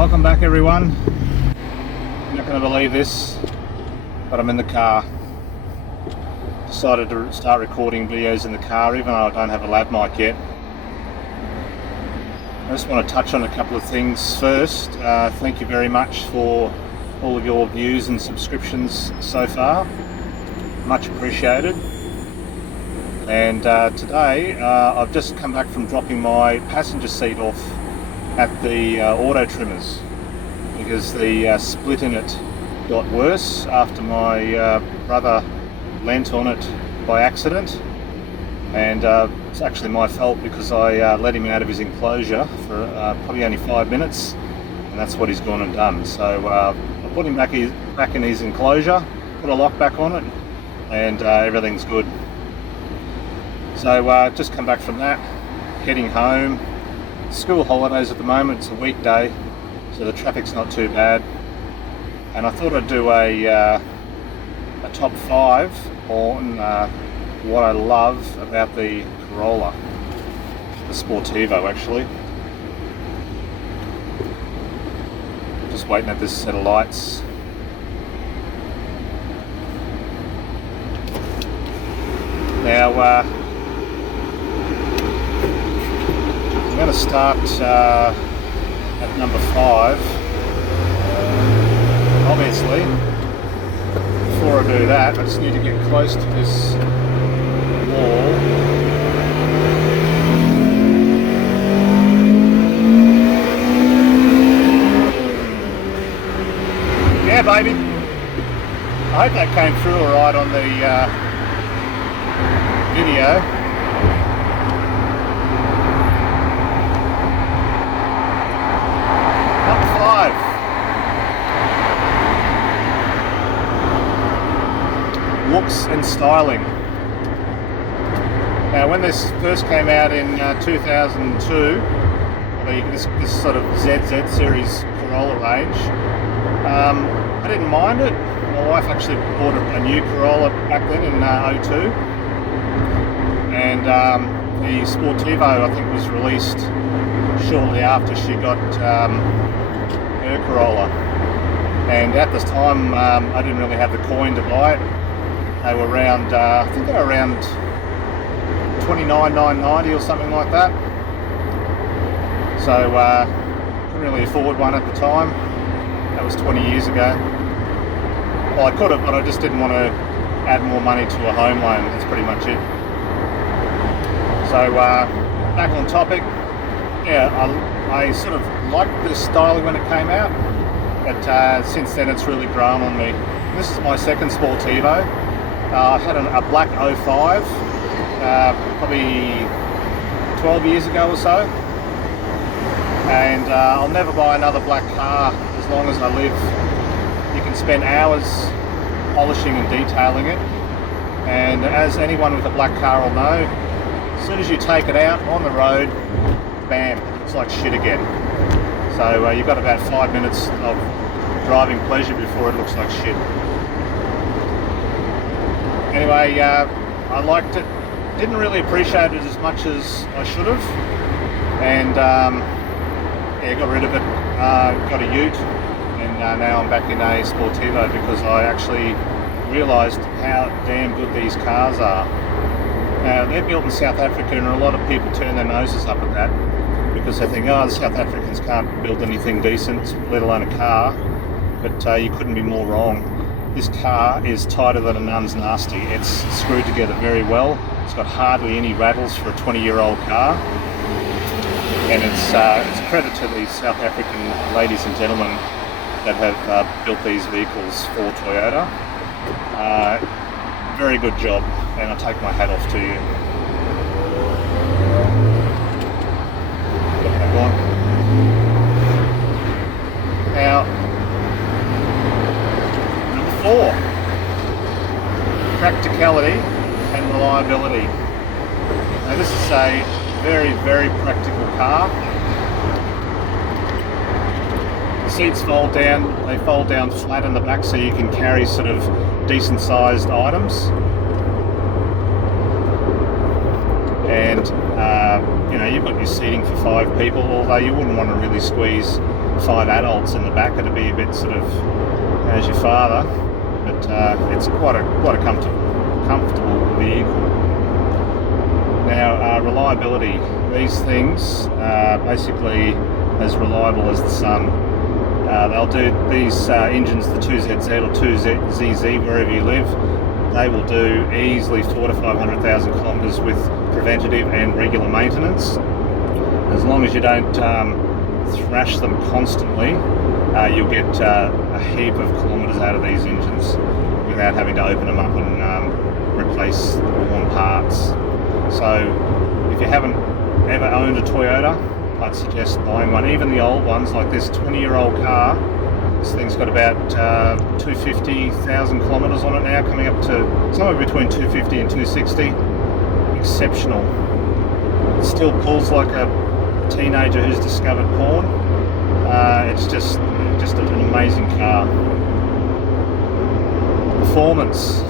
Welcome back, everyone. You're not going to believe this, but I'm in the car. Decided to start recording videos in the car even though I don't have a lav mic yet. I just want to touch on a couple of things first. Thank you very much for all of your views and subscriptions so far. Much appreciated. And today I've just come back from dropping my passenger seat off at the auto trimmers because the split in it got worse after my brother leant on it by accident, and it's actually my fault because I let him out of his enclosure for probably only 5 minutes, and that's what he's gone and done. So I put him back in his enclosure, put a lock back on it, and everything's good. So just come back from that, heading home. School holidays at the moment, it's a weekday, so the traffic's not too bad. And I thought I'd do a top 5 on what I love about the Corolla, the Sportivo actually. Just waiting at this set of lights. Now I'm going to start at number 5. Obviously, before I do that, I just need to get close to this wall. Yeah, baby. I hope that came through alright on the video. Looks and styling. Now, when this first came out in 2002, this sort of ZZ series Corolla range, I didn't mind it. My wife actually bought a new Corolla back then in 02, and the Sportivo I think was released shortly after she got her Corolla, and at this time I didn't really have the coin to buy it. They were around, I think they were around $29,990 or something like that. So couldn't really afford one at the time. That was 20 years ago. Well, I could have, but I just didn't want to add more money to a home loan. That's pretty much it. So back on topic. Yeah, I sort of liked the styling when it came out, but since then it's really grown on me. This is my second Sportivo. I had a black 05 probably 12 years ago or so, and I'll never buy another black car as long as I live. You can spend hours polishing and detailing it, and as anyone with a black car will know, as soon as you take it out on the road, bam, it's like shit again. So you've got about 5 minutes of driving pleasure before it looks like shit. Anyway, I liked it. Didn't really appreciate it as much as I should have, and yeah, got rid of it. Got a Ute, and now I'm back in a Sportivo because I actually realised how damn good these cars are. Now, they're built in South Africa, and a lot of people turn their noses up at that because they think, oh, the South Africans can't build anything decent, let alone a car. But you couldn't be more wrong. This car is tighter than a nun's nasty. It's screwed together very well. It's got hardly any rattles for a 20-year-old car. And it's a credit to the South African ladies and gentlemen that have built these vehicles for Toyota. Very good job, and I take my hat off to you. Put that on. Now, 4, practicality and reliability. Now this is a very, very practical car. The seats fold down, they fold down flat in the back so you can carry sort of decent sized items. And you know, you've got your seating for 5 people, although you wouldn't want to really squeeze 5 adults in the back, it'd be a bit sort of as your father, but it's quite a comfortable vehicle. Now, reliability. These things are basically as reliable as the sun. They'll do these engines, the 2ZZ or 2ZZ, wherever you live, they will do easily 400,000 to 500,000 kilometres with preventative and regular maintenance. As long as you don't thrash them constantly, you'll get a heap of kilometres out of these engines without having to open them up and replace worn parts. So if you haven't ever owned a Toyota, I'd suggest buying one. Even the old ones, like this 20-year-old car, this thing's got about 250,000 kilometres on it now, coming up to somewhere between 250 and 260. Exceptional. It still pulls like a teenager who's discovered porn. It's just an amazing car. Performance.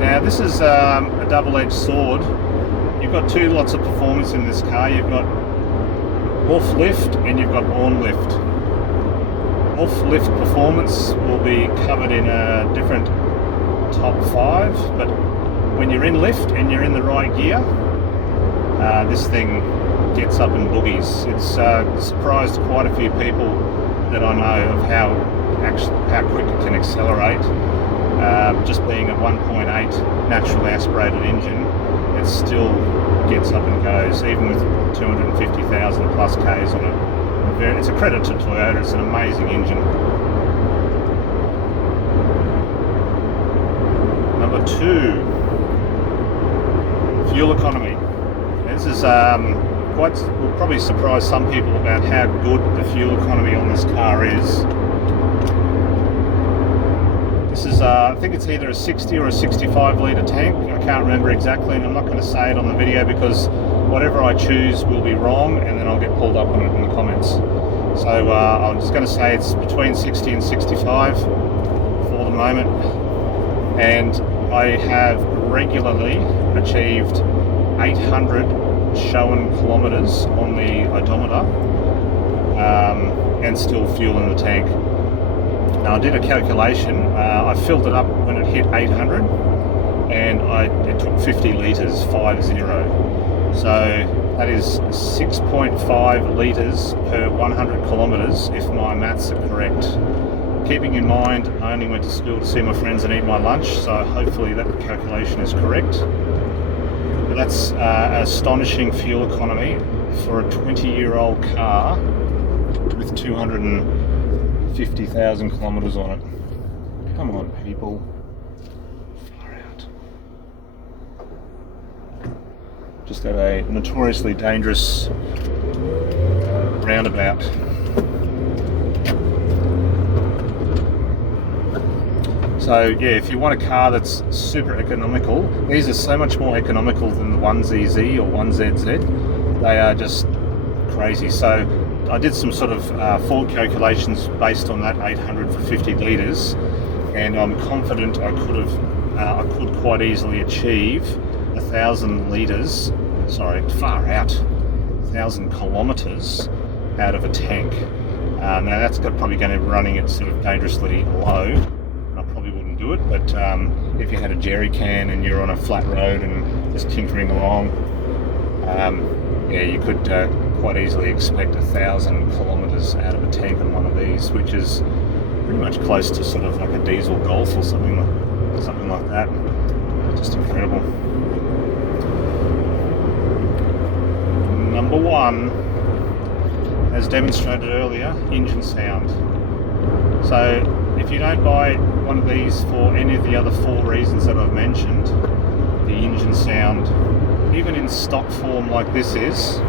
Now this is a double-edged sword. You've got two lots of performance in this car. You've got off lift and you've got on lift. Off lift performance will be covered in a different top 5, but when you're in lift and you're in the right gear, this thing gets up in boogies. It's surprised quite a few people that I know of how quick it can accelerate. Just being a 1.8 naturally aspirated engine, it still gets up and goes, even with 250,000 plus Ks on it. It's a credit to Toyota. It's an amazing engine. Number 2, fuel economy. This is will probably surprise some people about how good the fuel economy on this car is. This is, I think it's either a 60 or a 65 litre tank. I can't remember exactly, and I'm not going to say it on the video because whatever I choose will be wrong, and then I'll get pulled up on it in the comments. So I'm just going to say it's between 60 and 65 for the moment, and I have regularly achieved 800 shown kilometres on the odometer, and still fuel in the tank. Now I did a calculation. I filled it up when it hit 800, and it took 50 litres, 50. So that is 6.5 litres per 100 kilometres if my maths are correct. Keeping in mind, I only went to school to see my friends and eat my lunch, so hopefully that calculation is correct. But that's an astonishing fuel economy for a 20-year-old car with 250,000 kilometres on it. Come on, people. Far out. Just at a notoriously dangerous roundabout. So yeah, if you want a car that's super economical, these are so much more economical than the 1ZZ or 1ZZ. They are just crazy. So I did some sort of forward calculations based on that 800 for 50 litres, and I'm confident I could quite easily achieve 1,000 litres, sorry, far out, 1,000 kilometres out of a tank. Now that's probably going to be running it sort of dangerously low. I probably wouldn't do it, but if you had a jerry can and you're on a flat road and just tinkering along, yeah, you could quite easily expect 1,000 kilometres out of a tank on one of these, which is pretty much close to sort of like a diesel Golf or something like that. Just incredible. Number 1, as demonstrated earlier, engine sound. So if you don't buy one of these for any of the other 4 reasons that I've mentioned, the engine sound, even in stock form like this is,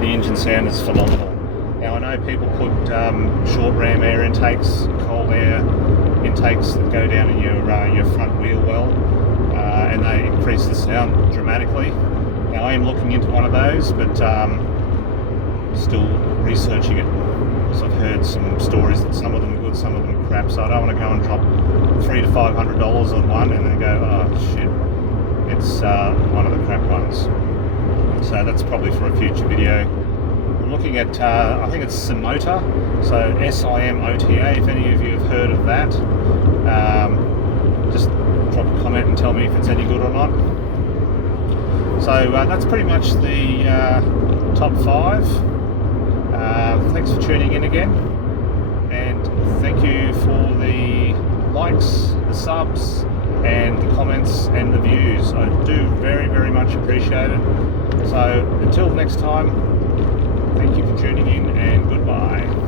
the engine sound is phenomenal. Now I know people put short ram air intakes, cold air intakes that go down in your front wheel well, and they increase the sound dramatically. Now I am looking into one of those, but still researching it, because I've heard some stories that some of them are good, some of them are crap, so I don't want to go and drop $300 to $500 on one and then go, oh shit, it's one of the crap ones. So that's probably for a future video. I'm looking at, I think it's Simota, so Simota, if any of you have heard of that. Just drop a comment and tell me if it's any good or not. So that's pretty much the top 5. Thanks for tuning in again, and thank you for the likes, the subs, and the comments and the views. I do very, very much appreciate it. So until next time, thank you for tuning in, and goodbye.